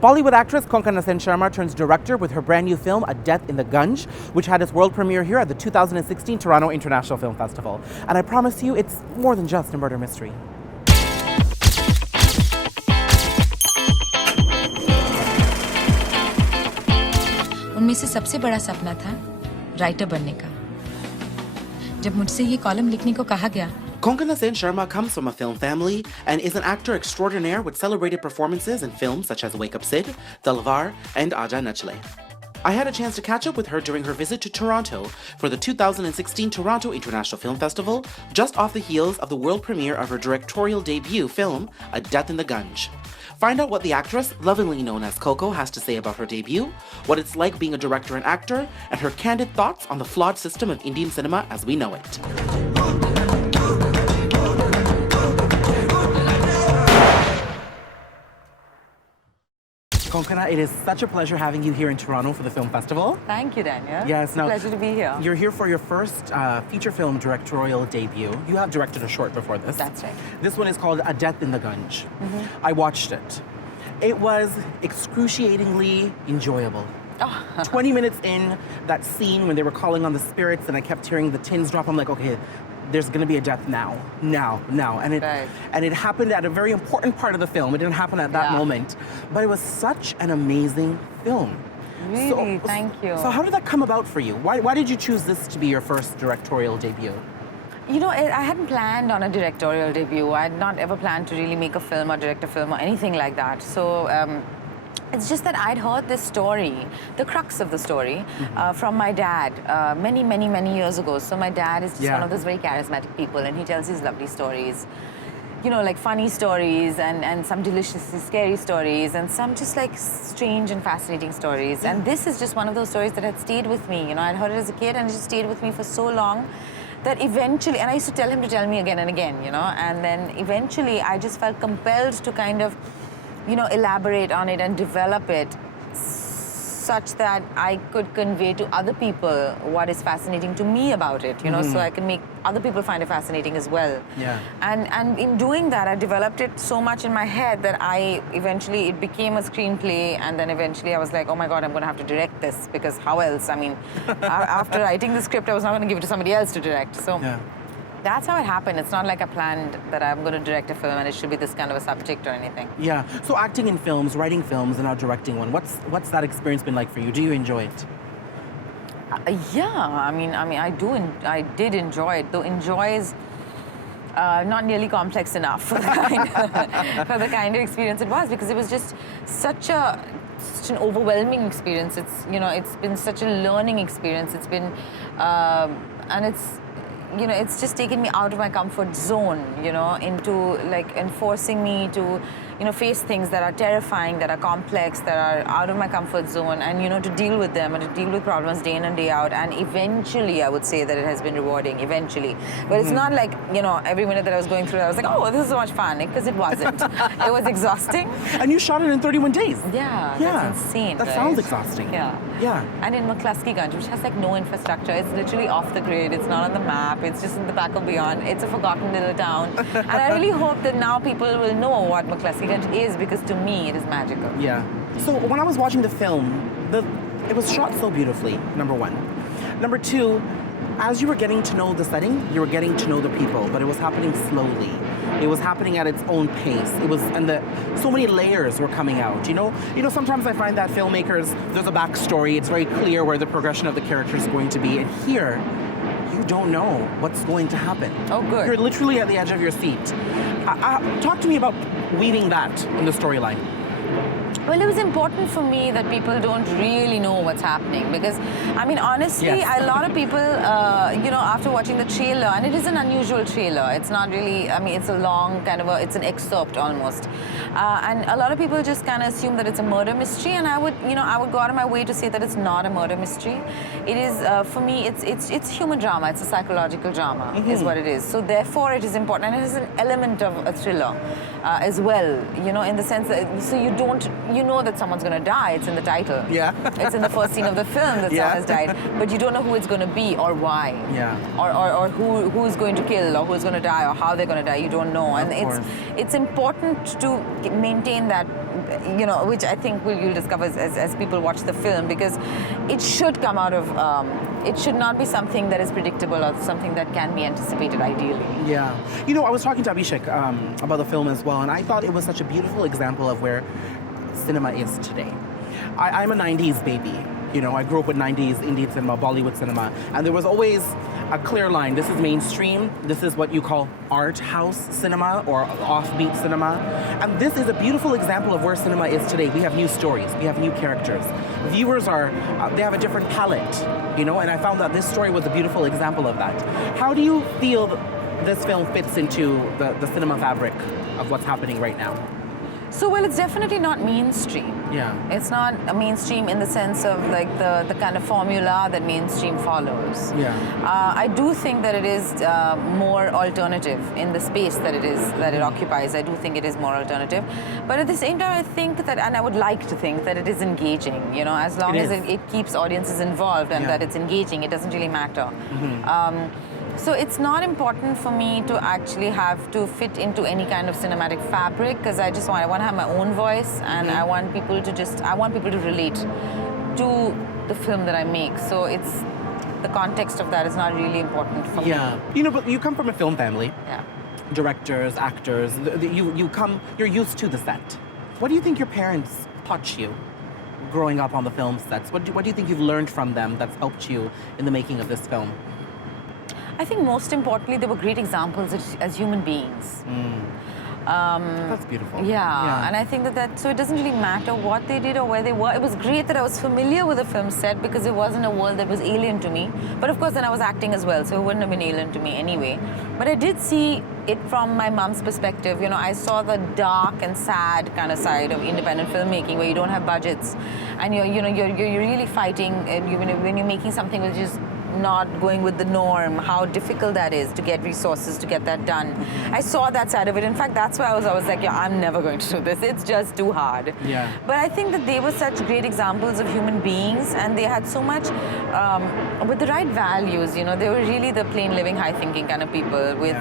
Bollywood actress Konkona Sen Sharma turns director with her brand new film, A Death in the Gunj, which had its world premiere here at the 2016 Toronto International Film Festival. And I promise you, it's more than just a murder mystery. उनमें से सबसे बड़ा सपना था writer बनने का। जब मुझसे ये कॉलम लिखने को कहा गया, Konkona Sen Sharma comes from a film family and is an actor extraordinaire with celebrated performances in films such as Wake Up Sid, Talvar and Aaja Nachle. I had a chance to catch up with her during her visit to Toronto for the 2016 Toronto International Film Festival, just off the heels of the world premiere of her directorial debut film, A Death in the Gunj. Find out what the actress, lovingly known as Koko, has to say about her debut, what it's like being a director and actor, and her candid thoughts on the flawed system of Indian cinema as we know it. Konkona, it is such a pleasure having you here in Toronto for the film festival. Thank you, Daniel. Yes, it's a pleasure to be here. You're here for your first feature film directorial debut. You have directed a short before this. That's right. This one is called A Death in the Gunj. I watched it. It was excruciatingly enjoyable. 20 minutes in, that scene when they were calling on the spirits and I kept hearing the tins drop, I'm like, okay, there's going to be a death now. And it happened at a very important part of the film. It didn't happen at that moment. But it was such an amazing film. Really? Thank you. So how did that come about for you? Why did you choose this to be your first directorial debut? You know, I hadn't planned on a directorial debut. I had not ever planned to really make a film or direct a film or anything like that. So it's just that I'd heard this story, the crux of the story, from my dad many years ago. So my dad is just one of those very charismatic people, and he tells these lovely stories. You know, like funny stories and some deliciously scary stories and some just like strange and fascinating stories. And this is just one of those stories that had stayed with me. You know, I'd heard it as a kid and it just stayed with me for so long that eventually, and I used to tell him to tell me again and again, you know, and then eventually I just felt compelled to kind of, you know, elaborate on it and develop it such that I could convey to other people what is fascinating to me about it, you know, so I can make other people find it fascinating as well. Yeah. And in doing that, I developed it so much in my head that it became a screenplay, and then eventually I was like, oh my God, I'm going to have to direct this, because how else? I mean, after writing the script, I was not going to give it to somebody else to direct. So. Yeah. That's how it happened. It's not like I planned that I'm going to direct a film and it should be this kind of a subject or anything. Yeah. So acting in films, writing films, and now directing one. What's that experience been like for you? Do you enjoy it? Yeah. I mean, I did enjoy it. Though enjoy is not nearly complex enough for the kind of experience it was, because it was just such an overwhelming experience. It's been such a learning experience. It's been, and it's just taken me out of my comfort zone, you know, into like enforcing me to, you know, face things that are terrifying, that are complex, that are out of my comfort zone, and, you know, to deal with them and to deal with problems day in and day out. And eventually, I would say that it has been rewarding, eventually. But it's not like, you know, every minute that I was going through it, I was like, oh, this is so much fun, because it wasn't. It was exhausting. And you shot it in 31 days. Yeah, that's insane. That sounds exhausting. Yeah. And in McCluskey Gunj, which has like no infrastructure, it's literally off the grid, it's not on the map, it's just in the back of beyond. It's a forgotten little town. And I really hope that now people will know what McCluskey Gunj is, because to me it is magical. Yeah. So when I was watching the film, it was shot so beautifully, number one. Number two, as you were getting to know the setting, you were getting to know the people, but it was happening slowly. It was happening at its own pace. So many layers were coming out, you know? You know, sometimes I find that filmmakers, there's a backstory, it's very clear where the progression of the character is going to be, and here, you don't know what's going to happen. Oh, good. You're literally at the edge of your seat. Talk to me about weaving that in the storyline. Well, it was important for me that people don't really know what's happening, because, I mean, honestly, a lot of people, you know, after watching the trailer, and it is an unusual trailer, it's not really, I mean, it's a long kind of it's an excerpt almost, and a lot of people just kind of assume that it's a murder mystery, and I would go out of my way to say that it's not a murder mystery. It is, for me, it's human drama, it's a psychological drama, is what it is. So therefore, it is important, and it is an element of a thriller. as well, you know, in the sense that, so you know that someone's going to die, it's in the title. Yeah. It's in the first scene of the film that someone has died, but you don't know who it's going to be or why. Yeah. Or who's going to kill or who's going to die or how they're going to die, you don't know. And it's important to maintain that, you know, which I think you'll discover as people watch the film, because it should come out of, it should not be something that is predictable or something that can be anticipated ideally. Yeah. You know, I was talking to Abhishek about the film as well, and I thought it was such a beautiful example of where cinema is today. I'm a 90s baby. You know, I grew up with 90s Indian cinema, Bollywood cinema, and there was always a clear line. This is mainstream. This is what you call art house cinema or offbeat cinema. And this is a beautiful example of where cinema is today. We have new stories. We have new characters. Viewers they have a different palette, you know, and I found that this story was a beautiful example of that. How do you feel this film fits into the cinema fabric of what's happening right now? So, well, it's definitely not mainstream. Yeah. It's not a mainstream in the sense of like the kind of formula that mainstream follows. Yeah. I do think that it is more alternative in the space that it occupies. I do think it is more alternative. But at the same time, I think that, and I would like to think that it is engaging, you know, as long as it keeps audiences involved and that it's engaging, it doesn't really matter. So it's not important for me to actually have to fit into any kind of cinematic fabric, because I want to have my own voice, and I want people to relate to the film that I make. So it's the context of that is not really important for me. Yeah. You know, but you come from a film family. Yeah. Directors, actors, you're used to the set. What do you think your parents taught you growing up on the film sets? What do you think you've learned from them that's helped you in the making of this film? I think most importantly, they were great examples as human beings. That's beautiful. Yeah, and I think so it doesn't really matter what they did or where they were. It was great that I was familiar with the film set, because it wasn't a world that was alien to me. But of course, then I was acting as well, so it wouldn't have been alien to me anyway. But I did see it from my mom's perspective. You know, I saw the dark and sad kind of side of independent filmmaking, where you don't have budgets, and you're really fighting, and when you're making something which is not going with the norm, how difficult that is to get resources to get that done. I saw that side of it. In fact, that's why I was like, yeah, I'm never going to do this. It's just too hard. Yeah. But I think that they were such great examples of human beings, and they had so much with the right values. You know, they were really the plain living, high thinking kind of people with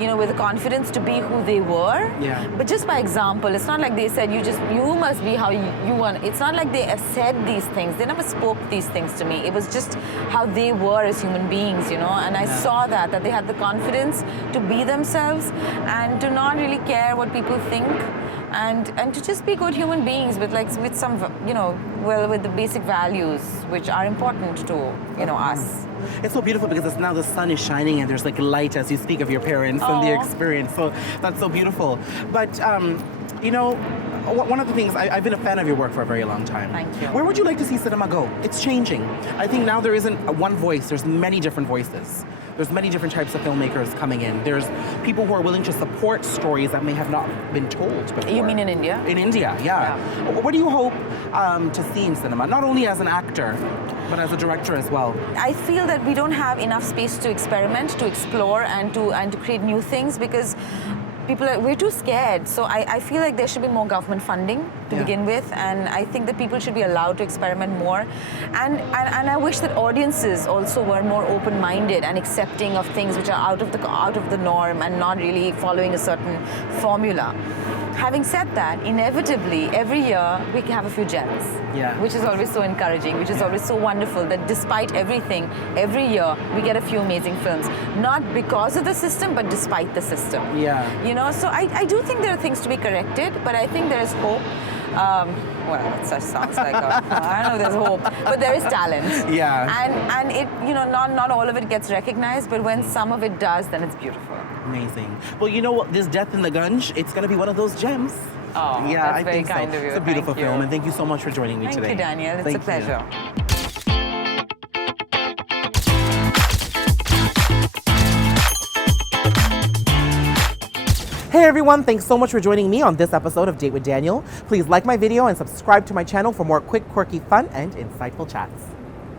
with the confidence to be who they were. Yeah. But just by example, it's not like they said you must be how you want. It's not like they have said these things. They never spoke these things to me. It was just how they were as human beings, you know. And I saw that they had the confidence to be themselves and to not really care what people think, and to just be good human beings with some, with the basic values which are important to, us. It's so beautiful because now the sun is shining and there's like light as you speak of your parents and the experience. So that's so beautiful. But, one of the things, I've been a fan of your work for a very long time. Thank you. Where would you like to see cinema go? It's changing. I think now there isn't one voice. There's many different voices. There's many different types of filmmakers coming in. There's people who are willing to support stories that may have not been told before. You mean in India? In India, yeah. What do you hope to see in cinema? Not only as an actor, but as a director as well. I feel that we don't have enough space to experiment, to explore, and to create new things, because we're too scared. So I feel like there should be more government funding to begin with, and I think that people should be allowed to experiment more. And I wish that audiences also were more open-minded and accepting of things which are out of the norm and not really following a certain formula. Having said that, inevitably, every year we can have a few gems, which is always so encouraging, which is always so wonderful, that despite everything, every year we get a few amazing films. Not because of the system, but despite the system. Yeah. So I do think there are things to be corrected, but I think there is hope. Well, that sounds like I don't know if there's hope, but there is talent. Yeah. And it, not all of it gets recognized, but when some of it does, then it's beautiful. Amazing. Well, you know what? This Death in the Gunj, it's going to be one of those gems. Oh, yeah, that's I think very kind so. of you. It's a beautiful film, and thank you so much for joining me today. Thank you, Daniel. It's a pleasure. Hey everyone, thanks so much for joining me on this episode of Date with Daniel. Please like my video and subscribe to my channel for more quick, quirky, fun, and insightful chats.